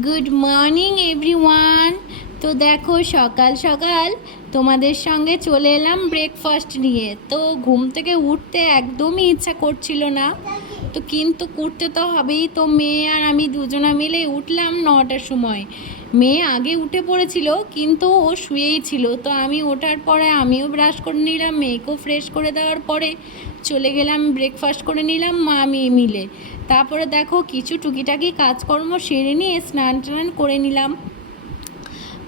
Good morning everyone. তো দেখো সকাল সকাল তোমাদের সঙ্গে চলে এলাম ব্রেকফাস্ট নিয়ে। তো ঘুম থেকে উঠতে একদমই ইচ্ছা করছিল না, তো কিন্তু উঠতে তো হবেই। তো মেয়ে আর আমি দুজনা মিলে উঠলাম 9টার সময়। মেয়ে আগে উঠে পড়েছিল, কিন্তু ও শুয়েই ছিল। তো আমি ওঠার পরে আমিও ব্রাশ করে নিলাম, মেয়েকেও ফ্রেশ করে দেওয়ার পরে চলে গেলাম ব্রেকফাস্ট করে নিলাম মা মেয়ে মিলে। তারপরে দেখো কিছু টুকিটাকি কাজকর্ম সেরে নিয়ে স্নান টান করে নিলাম।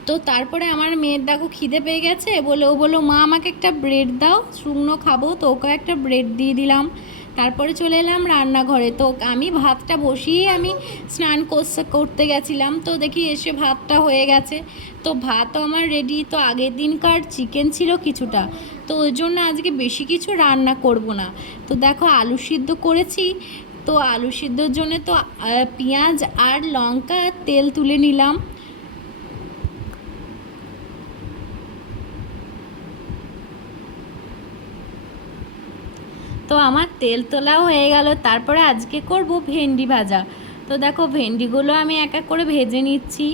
তো তারপরে আমার মেয়ের দেখো খিদে পেয়ে গেছে, ও বললো মা আমাকে একটা ব্রেড দাও, শুকনো খাবো। তো ওকে একটা ব্রেড দিয়ে দিলাম। তারপরে চলে এলাম রান্নাঘরে। তো আমি ভাতটা বসিয়ে আমি স্নান করতে গেছিলাম। তো দেখি এসে ভাতটা হয়ে গেছে। তো ভাতও আমার রেডি। তো আগের দিনকার চিকেন ছিল কিছুটা, তো ওই জন্য আজকে বেশি কিছু রান্না করব না। তো দেখো আলু সিদ্ধ করেছি। তো আলু সিদ্ধর জন্য তো পেঁয়াজ আর লঙ্কা তেল তুলে নিলাম। তো আমার তেল তোলাও হয়ে গেল। তারপরে আজকে করব ভেন্ডি ভাজা। তো দেখো ভেন্ডিগুলো আমি এক এক করে ভেজে নিচ্ছি।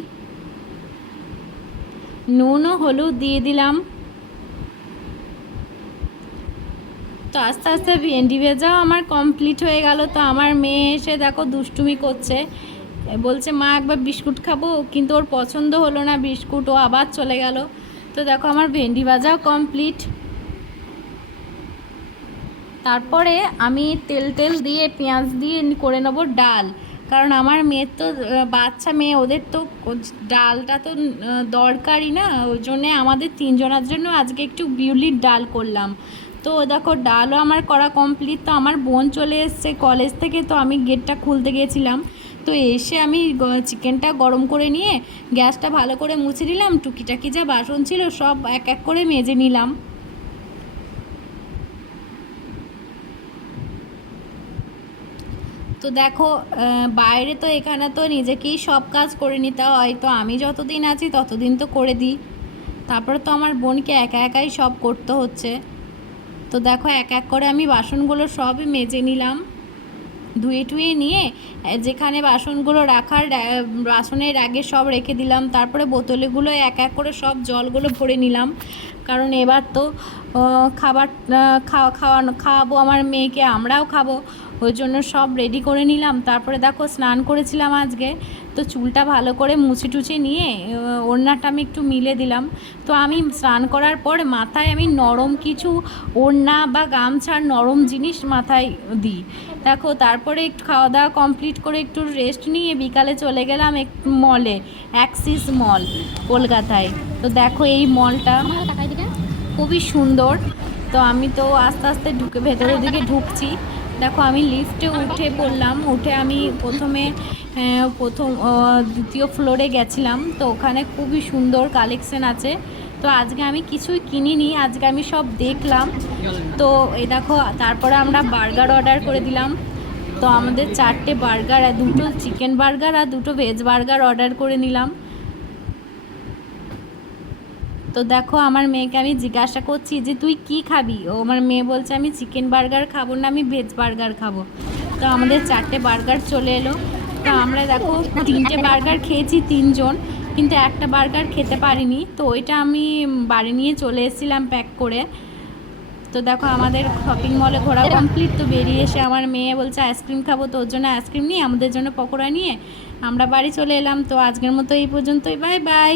নুন ও হলুদ দিয়ে দিলাম। তো আস্তে আস্তে ভেন্ডি ভেজাও আমার কমপ্লিট হয়ে গেল। তো আমার মেয়ে এসে দেখো দুষ্টুমি করছে, বলছে মা একবার বিস্কুট খাবো, কিন্তু ওর পছন্দ হলো না বিস্কুট, ও আবার চলে গেল। তো দেখো আমার ভেন্ডি ভাজাও কমপ্লিট। তারপরে আমি তেল দিয়ে পেঁয়াজ দিয়ে করে নেবো ডাল। কারণ আমার মেয়ের তো বাচ্চা মেয়ে, ওদের তো ডালটা তো দরকারই না। ওই জন্যে আমাদের তিনজনের জন্য আজকে একটু বিউলির ডাল করলাম। তো দেখো ডালও আমার করা কমপ্লিট। তো আমার বোন চলে এসছে কলেজ থেকে, তো আমি গেটটা খুলতে গিয়েছিলাম। তো এসে আমি চিকেনটা গরম করে নিয়ে গ্যাসটা ভালো করে মুছে নিলাম, টুকিটাকি যা বাসন ছিল সব এক এক করে মেজে নিলাম। তো দেখো বাইরে তো এখানে তো নিজেকেই সব কাজ করে নিতে হয়। তো আমি যতদিন আছি ততদিন তো করে দিই, তারপরে তো আমার বোনকে একা একাই সব করতে হচ্ছে। তো দেখো এক এক করে আমি বাসনগুলো সবই মেজে নিলাম, ধুয়ে টুয়ে নিয়ে যেখানে বাসনগুলো রাখার বাসনের আগে সব রেখে দিলাম। তারপরে বোতলেগুলো এক এক করে সব জলগুলো ভরে নিলাম, কারণ এবার তো খাবার খাওয়াবো আমার মেয়েকে, আমরাও খাবো। ওই জন্য সব রেডি করে নিলাম। তারপরে দেখো স্নান করেছিলাম আজকে, তো চুলটা ভালো করে মুছে টুছে নিয়ে ওড়নাটা আমি একটু মিলে দিলাম। তো আমি স্নান করার পর মাথায় আমি নরম কিছু ওড়না বা গামছার নরম জিনিস মাথায় দিই। দেখো তারপরে একটু খাওয়া দাওয়া কমপ্লিট করে একটু রেস্ট নিয়ে বিকালে চলে গেলাম একটু মলে, অ্যাক্সিস মল কলকাতায়। তো দেখো এই মলটা খুবই সুন্দর। তো আমি তো আস্তে আস্তে ভেতরের দিকে ঢুকছি। দেখো আমি লিফটে উঠে পড়লাম। উঠে আমি প্রথম দ্বিতীয় ফ্লোরে গেছিলাম। তো ওখানে খুবই সুন্দর কালেকশন আছে। তো আজকে আমি কিছুই কিনিনি, আজকে আমি সব দেখলাম। তো এই দেখো তারপরে আমরা বার্গার অর্ডার করে দিলাম। তো আমাদের 4টে বার্গার আর 2টো চিকেন বার্গার আর 2টো ভেজ বার্গার অর্ডার করে নিলাম। তো দেখো আমার মেয়েকে আমি জিজ্ঞাসা করছি যে তুই কি খাবি, ও আমার মেয়ে বলছে আমি চিকেন বার্গার খাবো না, আমি ভেজ বার্গার খাবো। তো আমাদের 4টে বার্গার চলে এলো। তো আমরা দেখো 3টে বার্গার খেয়েছি তিনজন, কিন্তু একটা বার্গার খেতে পারিনি। তো ওইটা আমি বাড়ি নিয়ে চলে এসেছিলাম প্যাক করে। তো দেখো আমাদের শপিং মলে ঘোরা কমপ্লিট। তো বেরিয়ে এসে আমার মেয়ে বলছে আইসক্রিম খাবো, তো ওর জন্য আইসক্রিম নিয়ে আমাদের জন্য পকোড়া নিয়ে আমরা বাড়ি চলে এলাম। তো আজকের মতো এই পর্যন্তই, বাই বাই।